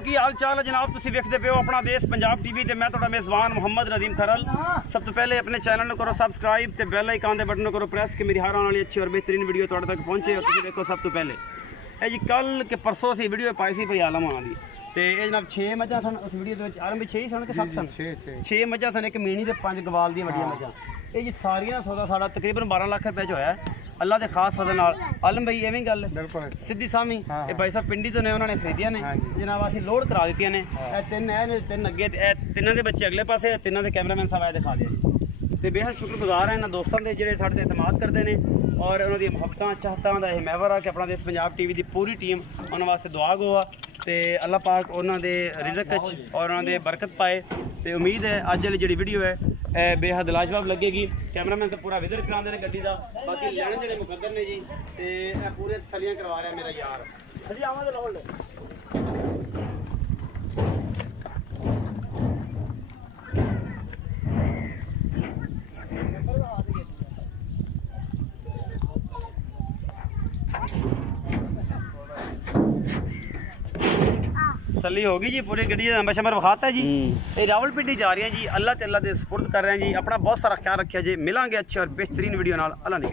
की हाल चाल है जनाब, तुसीं वेखदे पे हो अपना देश पंजाब टीवी ते मैं तुहाडा मेज़बान मोहम्मद नदीम खरल। सब तो पहले अपने चैनल को करो सब्सक्राइब ते बेल आइकन दे बटन करो प्रेस कि मेरी हर आने वाली अच्छी और बेहतरीन वीडियो तुहाडे तक पहुंचे। और तुसीं देखो सब तो पहले जी कल के परसों सी वीडियो पाई सी भई आलम आने दी ते जनाब 6 मझां सन उस वीडियो दे विच। आलम 6 सन कि 7 सन? 6 मझां सन, एक मीणी ते 5 गवाल दी वड्डियां मझां। ये जी सारियां सौदा साड़ा तकरीबन 12 लाख रुपए च होया अल्लाह के खास फजल नाल। आलम भाई एवें गल सीधी सामी ये भाई साहब पिंडी तो ने उन्होंने खरीदिया ने जनाब, असीं लोड करा दित्तियां ने। तीन अगे तिन्नां दे बच्चे अगले पासे, तिन्नां दे कैमरामैन साहब आए दिखा दिया ते बेहद शुक्रगुजार है इन्हां दोस्तां दे जिहड़े साडे ते एतमाद करदे ने और उन्हां दी मुहब्बतां चाहतां दा यह महवर है कि अपना देश पंजाब टीवी दी पूरी टीम उन्हां वास्ते दुआ गो आ ते अल्लाह पाक उन्हां दे रिज़क च और उन्हां दे बरकत पाए। तो उम्मीद है अज वाली जी वीडियो है बेहद लाजवाब लगेगी। कैमरामैन से पूरा विजिट कराते हैं गड्डी का, बाकी लैने जो मुकद्दर ने जी तो पूरे तसलियां करवा रहा है मेरा यार। अजी आवाज लाओ तसली होगी जी पूरी गड्डी नंबर शंबर विखाता है जी। ये रावलपिंडी जा रही है जी, अल्लाह ते अल्लाह दे सुपुर्द कर रहे हैं जी। अपना बहुत सारा ख्याल रखिए जी, मिलांगे अच्छे और बेहतरीन वीडियो नाल। अल्लाह ने